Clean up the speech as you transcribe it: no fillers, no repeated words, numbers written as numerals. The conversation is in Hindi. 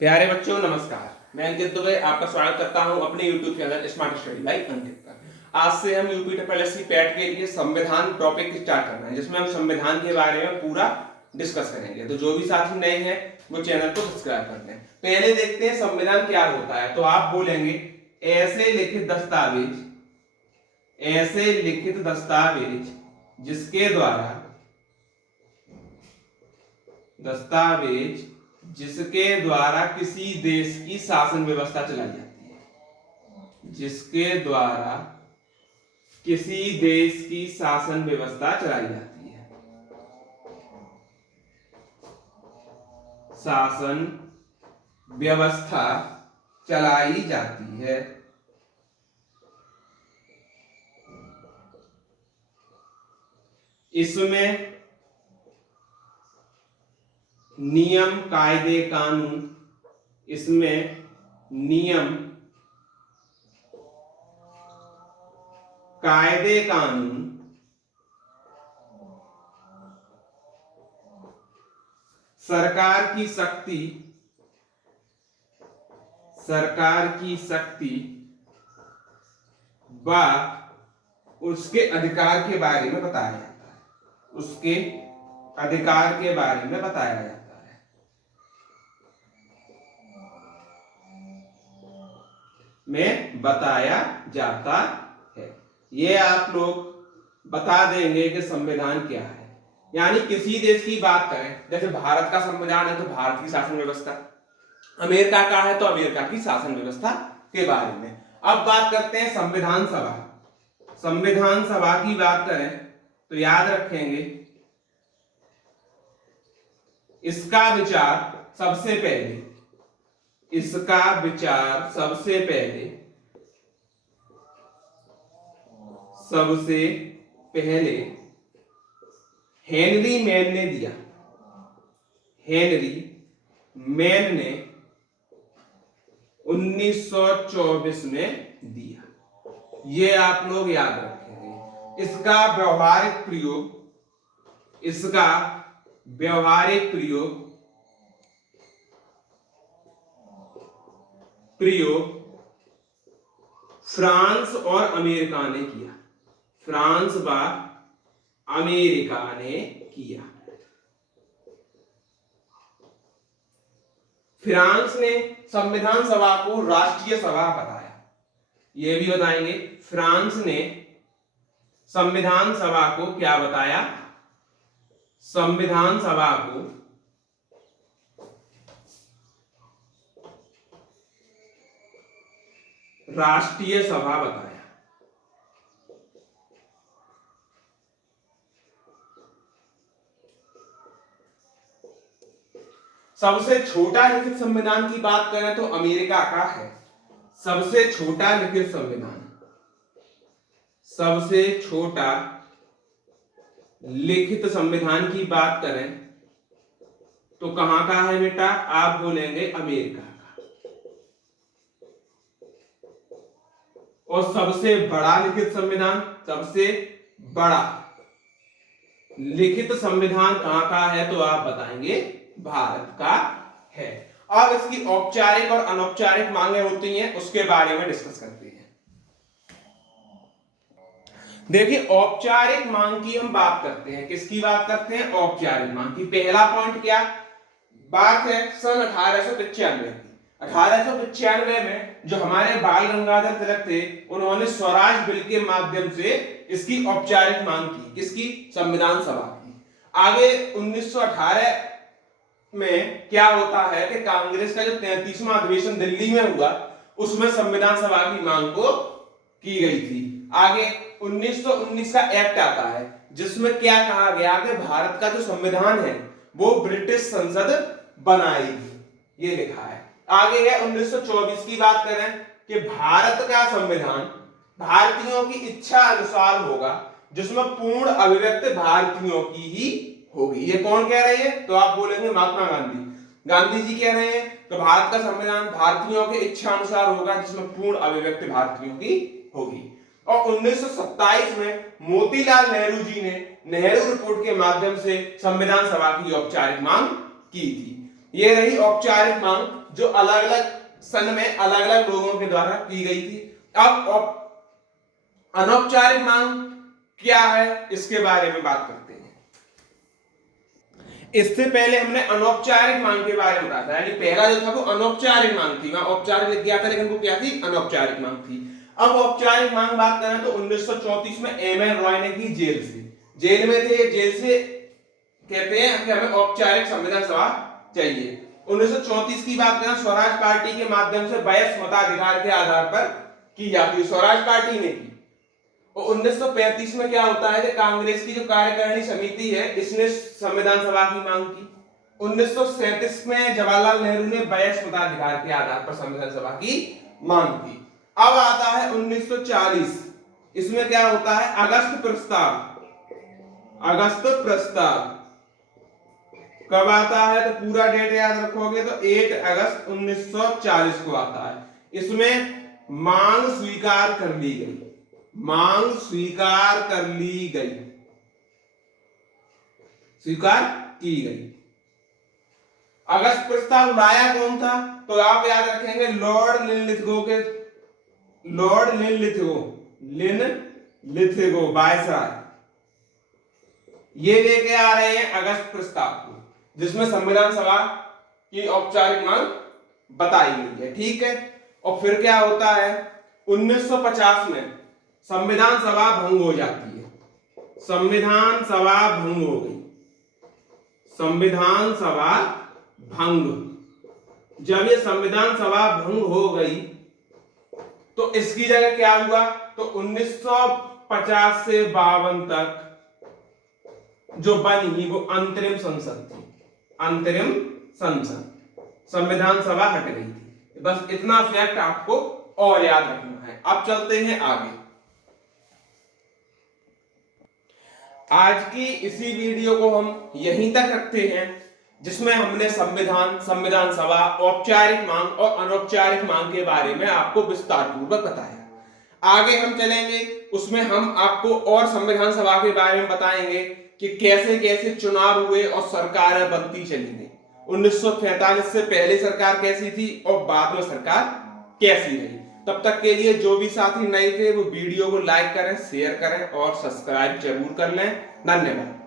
प्यारे बच्चों नमस्कार। मैं अंकित दुबे आपका स्वागत करता हूं अपने YouTube channel smart study by Ankit पर। आज से हम यूपी ट्रिपल पैट के लिए संविधान टॉपिक स्टार्ट करना है, जिसमें हम संविधान के बारे में पूरा डिस्कस करेंगे। तो जो भी साथी नए हैं वो चैनल को सब्सक्राइब कर लें। पहले देखते हैं संविधान क्या होता है। तो आप बोलेंगे ऐसे लिखित दस्तावेज जिसके द्वारा किसी देश की शासन व्यवस्था चलाई जाती है, जिसके द्वारा किसी देश की शासन व्यवस्था चलाई जाती है, शासन व्यवस्था चलाई जाती है। इसमें नियम कायदे कानून सरकार की शक्ति व उसके अधिकार के बारे में बताया जाता है, उसके अधिकार के बारे में बताया जाता है। ये आप लोग बता देंगे कि संविधान क्या है। यानी किसी देश की बात करें, जैसे भारत का संविधान है तो भारत की शासन व्यवस्था, अमेरिका का है तो अमेरिका की शासन व्यवस्था के बारे में। अब बात करते हैं संविधान सभा की बात करें तो याद रखेंगे इसका विचार सबसे पहले हेनरी मैन ने 1924 में दिया। ये आप लोग याद रखेंगे। इसका व्यावहारिक प्रयोग फ्रांस और अमेरिका ने किया। फ्रांस ने संविधान सभा को राष्ट्रीय सभा बताया। ये भी बताएंगे, फ्रांस ने संविधान सभा को क्या बताया? संविधान सभा को राष्ट्रीय सभा बताया। सबसे छोटा लिखित संविधान की बात करें तो अमेरिका का है। सबसे छोटा लिखित संविधान की बात करें तो कहां का है बेटा? आप बोलेंगे अमेरिका का। और सबसे बड़ा लिखित संविधान कहां का है? तो आप बताएंगे भारत का है। अब इसकी औपचारिक और अनौपचारिक मांगे होती हैं, उसके बारे में डिस्कस करते हैं। देखिए, औपचारिक मांग की हम बात करते हैं। किसकी बात करते हैं? औपचारिक मांग की। पहला पॉइंट क्या बात है? सन 1895 की। 1895 में जो हमारे बाल गंगाधर तिलक थे, उन्होंने स्वराज बिल के माध्यम से इसकी औपचारिक मांग की। किसकी? संविधान सभा की। आगे 1918 में क्या होता है कि कांग्रेस का जो 33वां अधिवेशन दिल्ली में हुआ, उसमें संविधान सभा की मांग को की गई थी। आगे 1919 का एक्ट आता है, जिसमें क्या कहा गया कि भारत का जो संविधान है वो ब्रिटिश संसद बनाएगी। ये लिखा है। आगे है 1924 की बात करें कि भारत का संविधान भारतीयों की इच्छा अनुसार होगा, जिसमें पूर्ण अभिव्यक्ति भारतीयों की ही होगी। ये कौन कह रहे हैं? तो आप बोलेंगे महात्मा गांधी जी कह रहे हैं। तो भारत का संविधान भारतीयों के इच्छा अनुसार होगा, जिसमें पूर्ण अभिव्यक्ति भारतीयों की होगी। और 1927 में मोतीलाल नेहरू जी ने नेहरू रिपोर्ट के माध्यम से संविधान सभा की औपचारिक मांग की थी। ये रही औपचारिक मांग। जो अलग अलग सन में अलग अलग लोगों के द्वारा की गई थी। अब अनौपचारिक मांग क्या है इसके बारे में बात करते हैं। इससे पहले हमने अनौपचारिक मांग के बारे में बताया था, यानी पहला जो था वो अनौपचारिक मांग थी, वहां औपचारिक लिख दिया था लेकिन वो क्या थी, अनौपचारिक मांग थी। अब औपचारिक मांग बात करें तो 1934 में एमएन रॉय ने की, जेल में थे, जेल से कहते हैं कि हमें औपचारिक संविधान सभा चाहिए। 1934 की बात करें, स्वराज पार्टी के माध्यम से वयस्क मताधिकार के आधार पर की जाती है, स्वराज पार्टी ने की। और 1935 में क्या होता है कि कांग्रेस की जो कार्यकारिणी समिति है इसने संविधान सभा की मांग की। 1937 में जवाहरलाल नेहरू ने वयस्क मताधिकार के आधार पर संविधान सभा की मांग की। अब आता है 1940, इसमें क्या होता है, अगस्त प्रस्ताव। अगस्त प्रस्ताव कब आता है तो पूरा डेट याद रखोगे तो 8 अगस्त 1940 को आता है। इसमें मांग स्वीकार कर ली गई, मांग स्वीकार कर ली गई, स्वीकार की गई। अगस्त प्रस्ताव लाया कौन था तो आप याद रखेंगे लॉर्ड लिनलिथगो के, लॉर्ड लिनलिथगो वायसराय, ये लेके आ रहे हैं अगस्त प्रस्ताव को, जिसमें संविधान सभा की औपचारिक मांग बताई गई है, ठीक है। और फिर क्या होता है, 1950 में संविधान सभा भंग हो जाती है, संविधान सभा भंग हो गई, संविधान सभा भंग। जब ये संविधान सभा भंग हो गई तो इसकी जगह क्या हुआ, तो 1950 से 52 तक जो बनी वो अंतरिम संसद थी, अंतरिम संसद, संविधान सभा हट गई थी। बस इतना फैक्ट आपको और याद रखना है। अब चलते हैं आगे। आज की इसी वीडियो को हम यहीं तक रखते हैं, जिसमें हमने संविधान, संविधान सभा, औपचारिक मांग और अनौपचारिक मांग के बारे में आपको विस्तार पूर्वक बताया। आगे हम चलेंगे, उसमें हम आपको और संविधान सभा के बारे में बताएंगे कि कैसे कैसे चुनाव हुए और सरकारें बनती चली गई। 1947 से पहले सरकार कैसी थी और बाद में सरकार कैसी रही। तब तक के लिए जो भी साथी नए थे वो वीडियो को लाइक करें, शेयर करें और सब्सक्राइब जरूर कर लें। धन्यवाद।